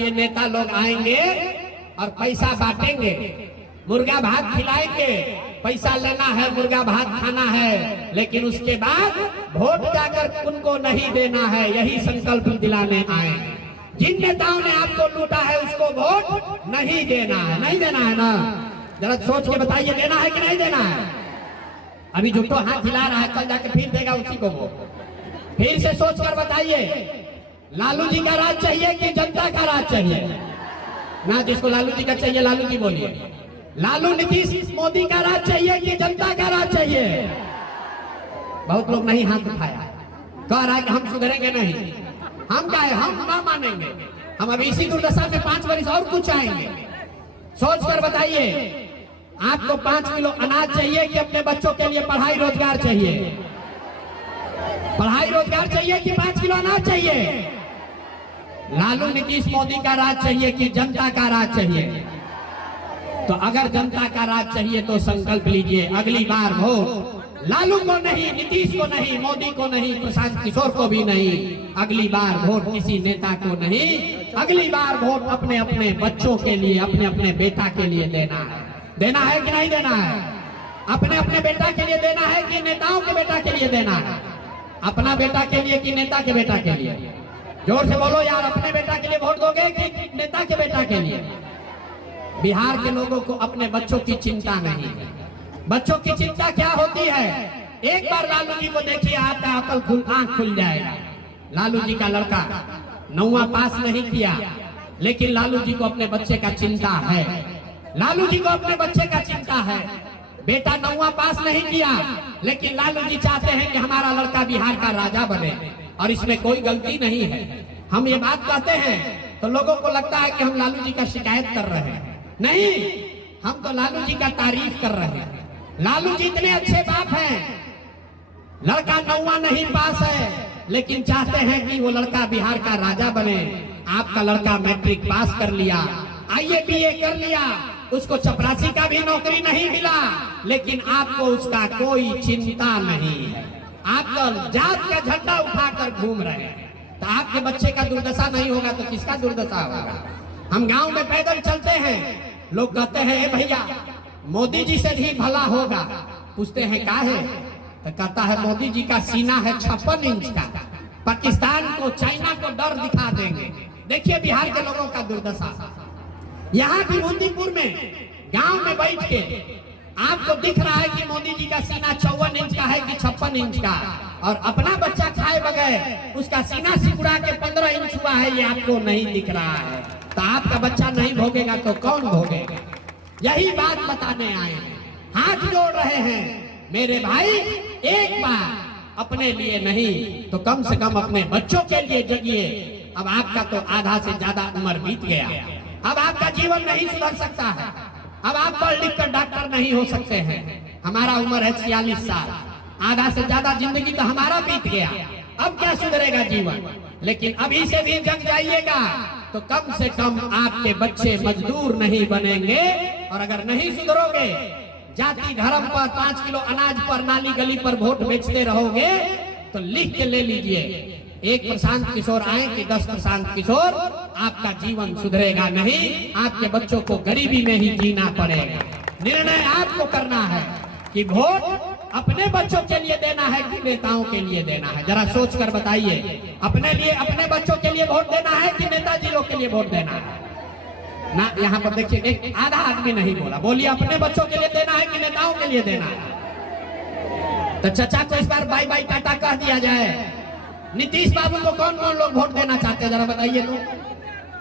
ये नेता लोग आएंगे और पैसा बांटेंगे, मुर्गा भात खिलाएंगे, पैसा लेना है, मुर्गा भात खाना है, लेकिन उसके बाद वोट जाकर उनको नहीं देना है, यही संकल्प दिलाने आए। जिन नेताओं ने आपको लूटा है उसको वोट नहीं देना है, नहीं देना है ना। जरा सोच के बताइए, देना है कि नहीं देना है। अभी जो तो हाथ हिला रहा है, कल जाके फिर देगा उसी को वोट। फिर से सोच कर बताइए, लालू जी का राज चाहिए कि जनता का राज चाहिए ना। जिसको लालू जी का चाहिए लालू जी बोलिए। लालू नीतीश मोदी का राज चाहिए कि जनता का राज चाहिए। बहुत लोग नहीं हाथ उठाया, कह रहा है कि हम सुधरेंगे नहीं। हम क्या है, हम ना मानेंगे। हम अभी इसी दुर्दशा में 5 वर्ष और कुछ आएंगे। सोच कर बताइए, आपको 5 किलो अनाज चाहिए कि अपने बच्चों के लिए पढ़ाई रोजगार चाहिए? पढ़ाई रोजगार चाहिए कि 5 किलो अनाज चाहिए? लालू नीतीश मोदी का राज चाहिए कि जनता का राज चाहिए? तो अगर जनता का राज चाहिए तो संकल्प लीजिए, अगली बार वोट लालू को नहीं, नीतीश को नहीं, मोदी को नहीं, प्रशांत किशोर को भी नहीं। अगली बार वोट किसी नेता को नहीं, अगली बार वोट अपने अपने बच्चों के लिए, अपने अपने बेटा के लिए देना है। देना है कि नहीं देना है? अपने अपने बेटा के लिए देना है कि नेताओं के बेटा के लिए देना है? अपना बेटा के लिए कि नेता के बेटा के लिए? जोर से बोलो यार, अपने बेटा के लिए वोट दोगे कि नेता के बेटा के लिए? बिहार के लोगों को अपने बच्चों की चिंता नहीं है। बच्चों की चिंता क्या होती है? एक बार लालू जी को देखिए, आपका अकल आंख खुल जाएगा। लालू जी का लड़का 9वां पास नहीं किया, लेकिन लालू जी को अपने बच्चे का चिंता है। लालू जी को अपने बच्चे का चिंता है। बेटा 9वां पास नहीं किया, लेकिन लालू जी चाहते हैं कि हमारा लड़का बिहार का राजा बने, और इसमें कोई गलती नहीं है। हम ये बात कहते हैं तो लोगों को लगता है कि हम लालू जी का शिकायत कर रहे हैं। नहीं, हम तो लालू जी का तारीफ कर रहे हैं। लालू जी इतने अच्छे बाप हैं, लड़का 9वां नहीं पास है, लेकिन चाहते हैं कि वो लड़का बिहार का राजा बने। आपका लड़का मैट्रिक पास कर लिया, IAA BA कर लिया, उसको चपरासी का भी नौकरी नहीं मिला, लेकिन आपको उसका कोई चिंता नहीं है। आप तो जात का झंडा उठाकर घूम रहे हैं। तो आपके बच्चे का दुर्दशा नहीं होगा तो किसका दुर्दशा होगा? हम गांव में पैदल चलते हैं, लोग कहते हैं ए भैया मोदी जी से भी भला होगा। पूछते हैं का है? तो कहता है मोदी जी का सीना है 56 इंच का, पाकिस्तान को, चाइना को डर दिखा देंगे। देखिए बिहार के लोगों का दुर्दशा। यहाँ विभूतिपुर में गांव में बैठ के आपको दिख रहा है कि मोदी जी का सीना 54 इंच का है कि 56 इंच का, और अपना बच्चा खाए बगैर उसका सीना सिकुड़ा के 15 इंच हुआ है, ये आपको नहीं दिख रहा है। तो आपका बच्चा नहीं भोगेगा तो कौन भोगेगा? यही बात बताने आए हैं, हाथ जोड़ रहे हैं। मेरे भाई, एक बार अपने लिए नहीं तो कम से कम अपने बच्चों के लिए जगिए। अब आपका तो आधा से ज्यादा उम्र बीत गया, अब आपका जीवन नहीं सुधर सकता है। अब आप पढ़ लिख कर डॉक्टर नहीं हो सकते हैं। हमारा उम्र है 46 साल, आधा से ज्यादा जिंदगी तो हमारा बीत गया। अब क्या सुधरेगा जीवन? लेकिन अभी से भी जग जाइएगा तो कम से कम आपके बच्चे मजदूर नहीं बनेंगे। और अगर नहीं सुधरोगे, जाति धर्म पर, 5 किलो अनाज पर, नाली गली पर वोट बेचते रहोगे, तो लिख के ले लीजिए, 1 प्रशांत किशोर आए कि 10 प्रशांत किशोर, आपका जीवन सुधरेगा नहीं। आपके बच्चों को गरीबी में ही जीना पड़ेगा। निर्णय आपको करना है कि वोट अपने बच्चों के लिए देना है कि नेताओं के लिए देना है। जरा सोच कर बताइए, अपने लिए, अपने बच्चों के लिए वोट देना है कि नेताजी लोग के लिए वोट देना है? ना, यहाँ पर देखिए एक आधा आदमी नहीं बोला। बोलिए, अपने बच्चों के लिए देना है कि नेताओं के लिए देना है? तो चचा को इस बार बाय बाय टाटा कह दिया जाए। नीतीश बाबू को कौन कौन लोग वोट देना चाहते हैं, जरा बताइए तो।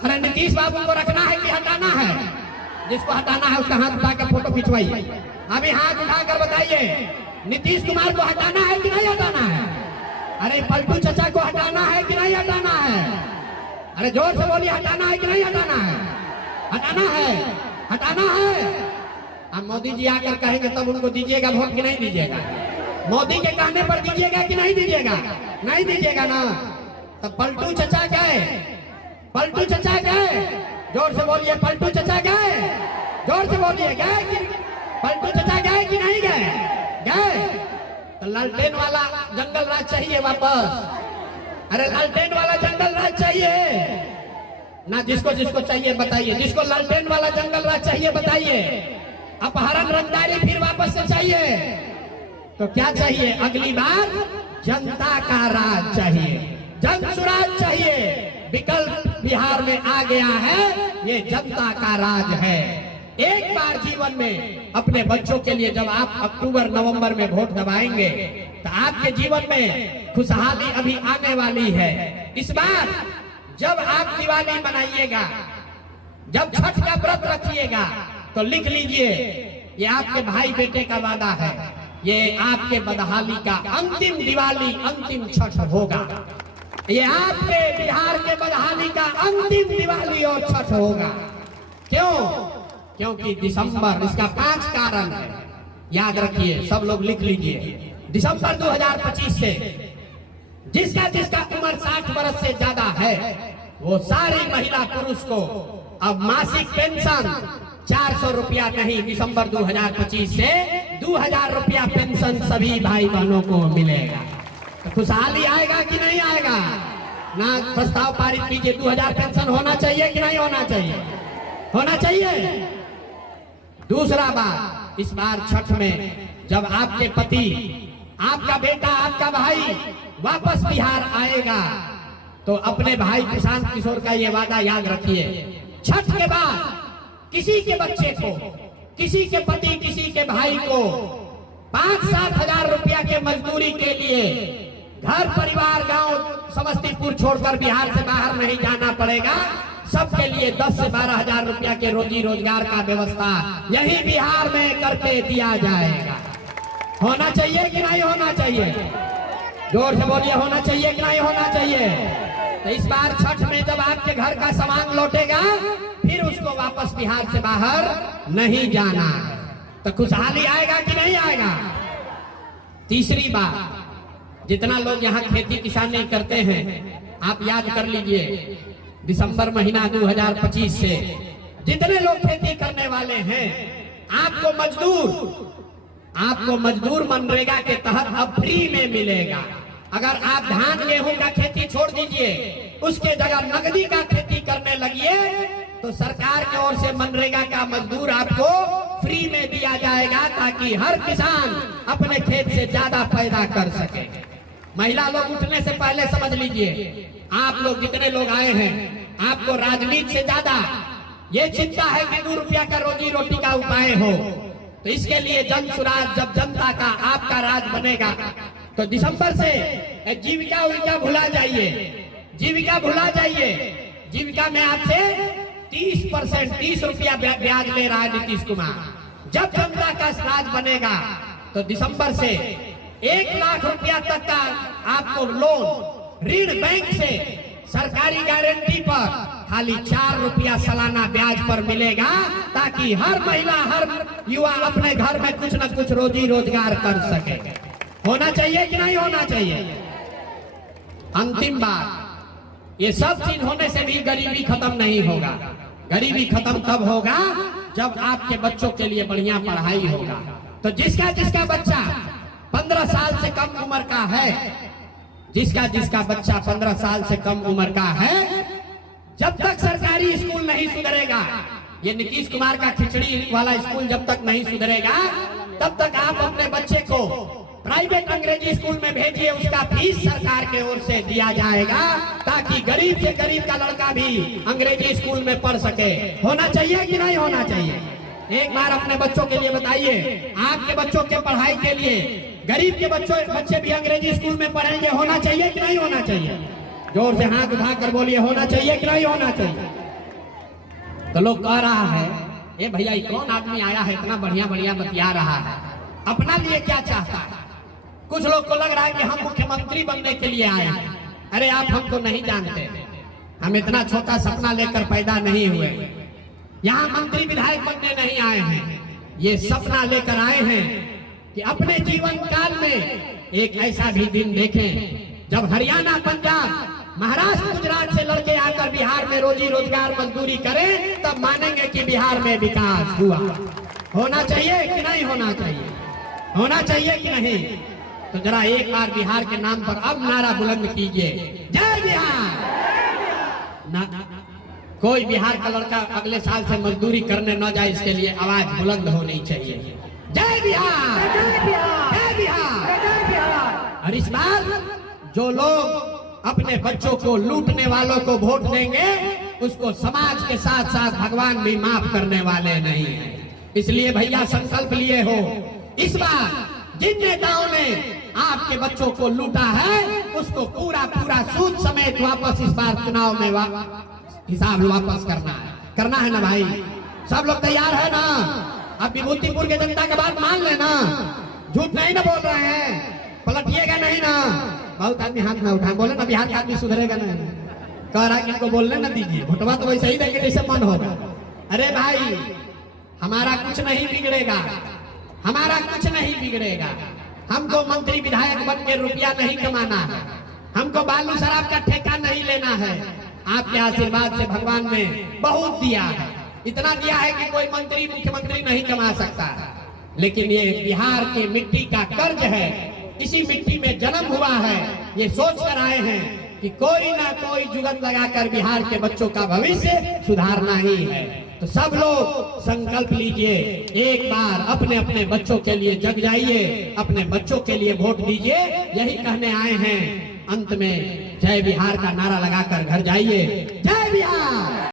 अरे नीतीश बाबू को रखना है कि हटाना है? जिसको हटाना है उसका हाथ उठा कर फोटो खिंचवाइए। अभी हाथ उठाकर बताइए, नीतीश कुमार को हटाना है कि नहीं हटाना है? अरे पलटू चचा को हटाना है कि नहीं हटाना है? अरे जोर से बोलिए, हटाना है कि नहीं हटाना है? हटाना है, हटाना है। अब मोदी जी आकर कहेंगे तब उनको दीजिएगा वोट कि नहीं दीजिएगा? मोदी के कहने पर दीजिएगा कि नहीं दीजिएगा? नहीं दीजिएगा ना। तब पलटू चचा गए, पलटू चचा गए, जोर से बोलिए, पलटू चचा गए, जोर से बोलिए, गए कि पलटू चचा गए कि नहीं गए? गए। तो लालटेन वाला जंगल राज चाहिए वापस? अरे लालटेन वाला जंगल राज चाहिए? ना जिसको जिसको चाहिए बताइए, जिसको लालटेन वाला जंगल राज चाहिए बताइए, अपहरण रंगदारी फिर वापस से चाहिए, तो क्या चाहिए? अगली बार जनता का राज चाहिए, जन सुराज चाहिए। विकल्प बिहार में आ गया है, ये जनता का राज है। एक बार जीवन में अपने बच्चों के लिए जब आप अक्टूबर नवंबर में वोट दबाएंगे तो आपके जीवन में खुशहाली अभी आने वाली है। इस बार जब आप दिवाली मनाइएगा, जब छठ का व्रत रखिएगा, तो लिख लीजिए ये आपके भाई बेटे का वादा है, ये आपके बदहाली का अंतिम दिवाली, अंतिम छठ होगा। ये आपके बिहार के बदहाली का अंतिम दिवाली और छठ होगा। क्यों? क्योंकि दिसंबर, इसका 5 कारण है, याद रखिए, सब लोग लिख लीजिए। दिसंबर 2025 से जिसका जिसका उम्र 60 वर्ष से ज्यादा है, वो सारी महिला पुरुष को अब मासिक पेंशन 400 रुपया नहीं, दिसंबर 2025 से 2000 रुपया पेंशन सभी भाई बहनों को मिलेगा। तो खुशहाली आएगा कि नहीं आएगा? ना प्रस्ताव पारित कीजिए, 2000 पेंशन होना चाहिए कि नहीं होना चाहिए? होना चाहिए। दूसरा बात, इस बार छठ में जब आपके पति, आपका बेटा, आपका भाई वापस बिहार आएगा, तो अपने भाई प्रशांत किशोर का ये वादा याद रखिए, छठ के बाद किसी के बच्चे को, किसी के पति, किसी के भाई को 5-7 हजार रुपया के मजदूरी के लिए घर परिवार, गांव, समस्तीपुर छोड़कर बिहार से बाहर नहीं जाना पड़ेगा। सबके लिए 10 से 12 हजार रुपया के रोजी रोजगार का व्यवस्था यही बिहार में करके दिया जाएगा। होना चाहिए कि नहीं होना चाहिए? जोर से बोलिए, होना चाहिए कि नहीं होना चाहिए? तो इस बार छठ में जब आपके घर का सामान लौटेगा, फिर उसको वापस बिहार से बाहर नहीं जाना, तो खुशहाली आएगा कि नहीं आएगा? तीसरी बात, जितना लोग यहाँ खेती किसानी करते हैं, आप याद कर लीजिए, दिसंबर महीना 2025 से जितने लोग खेती करने वाले हैं, आपको मजदूर मनरेगा के तहत अब फ्री में मिलेगा। अगर आप धान गेहूं का खेती छोड़ दीजिए, उसके जगह नगदी का खेती करने लगिए, तो सरकार की ओर से मनरेगा का मजदूर आपको फ्री में दिया जाएगा, ताकि हर किसान अपने खेत से ज्यादा पैदा कर सके। महिला लोग उठने से पहले समझ लीजिए, आप लोग जितने लोग आए हैं, आपको राजनीति से ज्यादा ये चिंता है कि 2 रुपया का रोजी रोटी का उपाय हो। तो इसके लिए जन सुराज, जब जनता का आपका राज बनेगा, तो दिसंबर से जीविका उविका भुला जाइए, जीविका भुला जाइए। जीविका में आपसे 30% 30 रुपया ब्याज ले रहा है नीतीश कुमार। जब जनता का राज बनेगा, तो दिसंबर से 1 लाख रुपया तक का आपको लोन, ऋण बैंक से सरकारी गारंटी पर खाली 4 रुपया सालाना ब्याज पर मिलेगा, ताकि हर महिला, हर युवा अपने घर में कुछ न कुछ रोजी रोजगार कर सके। होना चाहिए कि नहीं होना चाहिए? अंतिम बात, ये सब चीज होने से भी गरीबी खत्म नहीं होगा। गरीबी खत्म तब होगा जब आपके बच्चों के लिए बढ़िया पढ़ाई होगा। तो जिसका जिसका बच्चा 15 साल से कम उम्र का है, जिसका जिसका बच्चा 15 साल से कम उम्र का है, जब तक सरकारी स्कूल नहीं सुधरेगा, ये नीतीश कुमार का खिचड़ी वाला स्कूल जब तक नहीं सुधरेगा, तब तक आप अपने बच्चे को प्राइवेट अंग्रेजी स्कूल में भेजिए। उसका फीस सरकार के ओर से दिया जाएगा, ताकि गरीब से गरीब का लड़का भी अंग्रेजी स्कूल में पढ़ सके। होना चाहिए कि नहीं होना चाहिए? एक बार अपने बच्चों के लिए बताइए, आपके बच्चों के पढ़ाई के लिए गरीब के बच्चे भी अंग्रेजी स्कूल में पढ़ेंगे। होना चाहिए कि नहीं होना चाहिए? जोर से हाथ उठा कर बोलिए, होना चाहिए कि नहीं होना चाहिए? तो लोग कह रहा है, ये भैया कौन आदमी आया है, इतना बढ़िया बढ़िया बतिया रहा है, अपना लिए क्या चाहता है? कुछ लोग को लग रहा है कि हम मुख्यमंत्री बनने के लिए आए हैं। अरे आप हमको नहीं जानते, हम इतना छोटा सपना लेकर पैदा नहीं हुए। यहाँ मंत्री विधायक बनने नहीं आए हैं, ये सपना लेकर आए हैं कि अपने जीवन काल में एक ऐसा भी दिन देखें जब हरियाणा, पंजाब, महाराष्ट्र, गुजरात से लड़के आकर बिहार में रोजी रोजगार मजदूरी करें, तब मानेंगे कि बिहार में विकास हुआ। होना चाहिए कि नहीं होना चाहिए? होना चाहिए कि नहीं? तो जरा एक बार बिहार के नाम पर अब नारा बुलंद कीजिए, जय बिहार। कोई बिहार का लड़का अगले साल से मजदूरी करने न जाए, इसके लिए आवाज बुलंद होनी चाहिए। जय बिहार, जय बिहार। और इस बार जो लोग अपने बच्चों को लूटने वालों को वोट देंगे, उसको समाज के साथ साथ भगवान भी माफ करने वाले नहीं है। इसलिए भैया संकल्प लिए हो, इस बार जिन नेताओं ने आपके बच्चों को लूटा है, उसको पूरा पूरा सूद समेत वापस इस बार चुनाव में हिसाब वापस करना है ना भाई? सब लोग तैयार है ना? अब विभूतिपुर के जनता की बात मान लेना, झूठ नहीं ना बोल रहे हैं, पलटिएगा नहीं ना? बहुत आदमी हाथ ना उठाए, बोले ना बिहार का आदमी सुधरेगा नहीं, कह रहा है कि इनको बोलने ना दीजिए, भोटवा तो वैसे ही देंगे जैसे मन होगा। अरे भाई, हमारा कुछ नहीं बिगड़ेगा, हमारा कुछ नहीं बिगड़ेगा। हमको मंत्री विधायक बन के रुपया नहीं कमाना है, हमको बालू शराब का ठेका नहीं लेना है। आपके आशीर्वाद से भगवान ने बहुत दिया है, इतना दिया है कि कोई मंत्री मुख्यमंत्री नहीं कमा सकता। लेकिन ये बिहार की मिट्टी का कर्ज है, इसी मिट्टी में जन्म हुआ है। ये सोच कर आए हैं कि कोई ना कोई जुगत लगाकर बिहार के बच्चों का भविष्य सुधारना ही है। तो सब लोग संकल्प लीजिए, एक बार अपने अपने बच्चों के लिए जग जाइए, अपने बच्चों के लिए वोट दीजिए। यही कहने आए हैं। अंत में जय बिहार का नारा लगाकर घर जाइए। जय बिहार।